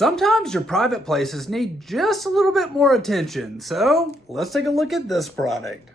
Sometimes your private places need just a little bit more attention, so let's take a look at this product.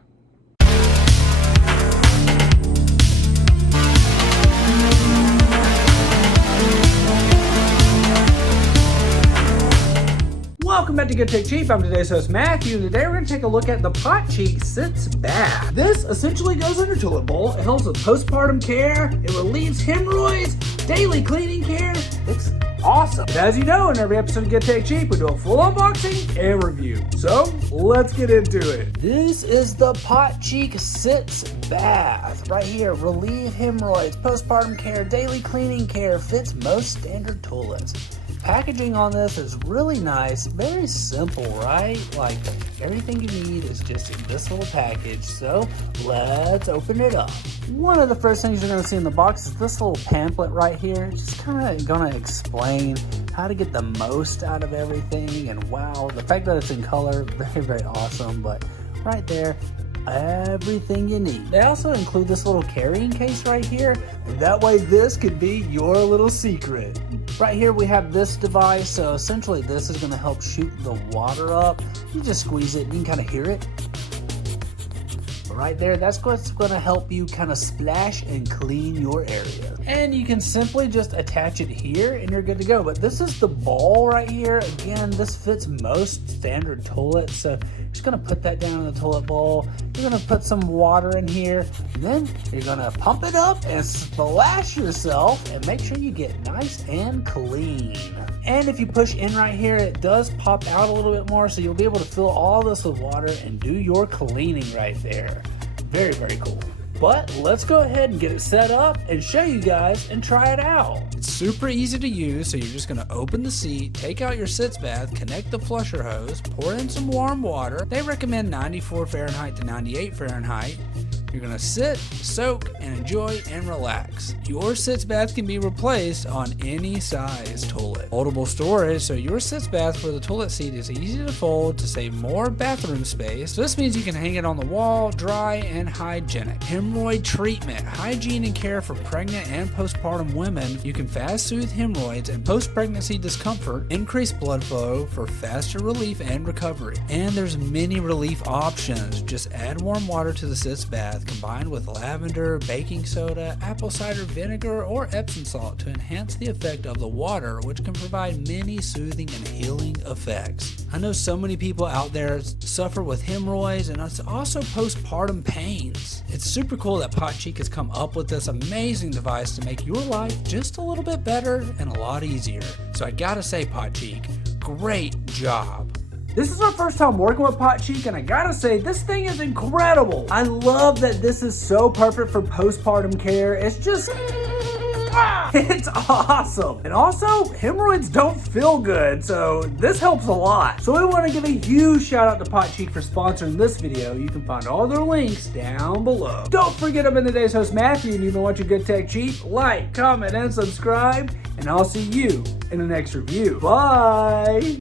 Welcome back to Get Take Cheap. I'm today's host Matthew, and today we're going to take a look at the Pochik Sitz bath. This essentially goes in your toilet bowl. It helps with postpartum care. It relieves hemorrhoids, daily cleaning care. It's awesome. But as you know, in every episode of Get Take Cheap, we do a full unboxing and review. So let's get into it. This is the Pochik Sitz bath right here. Relieve hemorrhoids, postpartum care, daily cleaning care. Fits most standard toilets. Packaging on this is really nice, very simple, right? Like everything you need is just in this little package. So let's open it up. One of the first things you're going to see in the box is this little pamphlet right here. Just kind of going to explain how to get the most out of everything. And wow, the fact that it's in color, very, very awesome. But right there, everything you need. They also include this little carrying case right here, and that way this could be your little secret. Right here we have this device, so essentially this is going to help shoot the water up. You just squeeze it and you can kind of hear it. Right there, that's what's going to help you kind of splash and clean your area. And you can simply just attach it here and you're good to go. But this is the ball right here. Again, this fits most standard toilets. So you're just going to put that down in the toilet bowl. You're going to put some water in here. And then you're going to pump it up and splash yourself and make sure you get nice and clean. And if you push in right here, it does pop out a little bit more, so you'll be able to fill all this with water and do your cleaning right there. Very, very cool. But let's go ahead and get it set up and show you guys and try it out. It's super easy to use, so you're just going to open the seat, take out your Sitz bath, connect the flusher hose, pour in some warm water. They recommend 94 Fahrenheit to 98 Fahrenheit. You're going to sit, soak, and enjoy and relax. Your Sitz bath can be replaced on any size toilet. Foldable storage, so your Sitz bath for the toilet seat is easy to fold to save more bathroom space. So this means you can hang it on the wall, dry and hygienic. Hemorrhoid treatment, hygiene and care for pregnant and postpartum women. You can fast soothe hemorrhoids and post-pregnancy discomfort, increase blood flow for faster relief and recovery. And there's many relief options. Just add warm water to the Sitz bath, combined with lavender, baking soda, apple cider vinegar, or Epsom salt to enhance the effect of the water, which can provide many soothing and healing effects. I know so many people out there suffer with hemorrhoids and also postpartum pains. It's super cool that Pochik has come up with this amazing device to make your life just a little bit better and a lot easier. So I gotta say, Pochik, great job. This is our first time working with Pochik, and I gotta say, this thing is incredible. I love that this is so perfect for postpartum care. It's just, it's awesome. And also, hemorrhoids don't feel good, so this helps a lot. So we wanna give a huge shout out to Pochik for sponsoring this video. You can find all their links down below. Don't forget, I've been today's host Matthew, and you've been watching Good Tech Cheap. Like, comment, and subscribe, and I'll see you in the next review. Bye.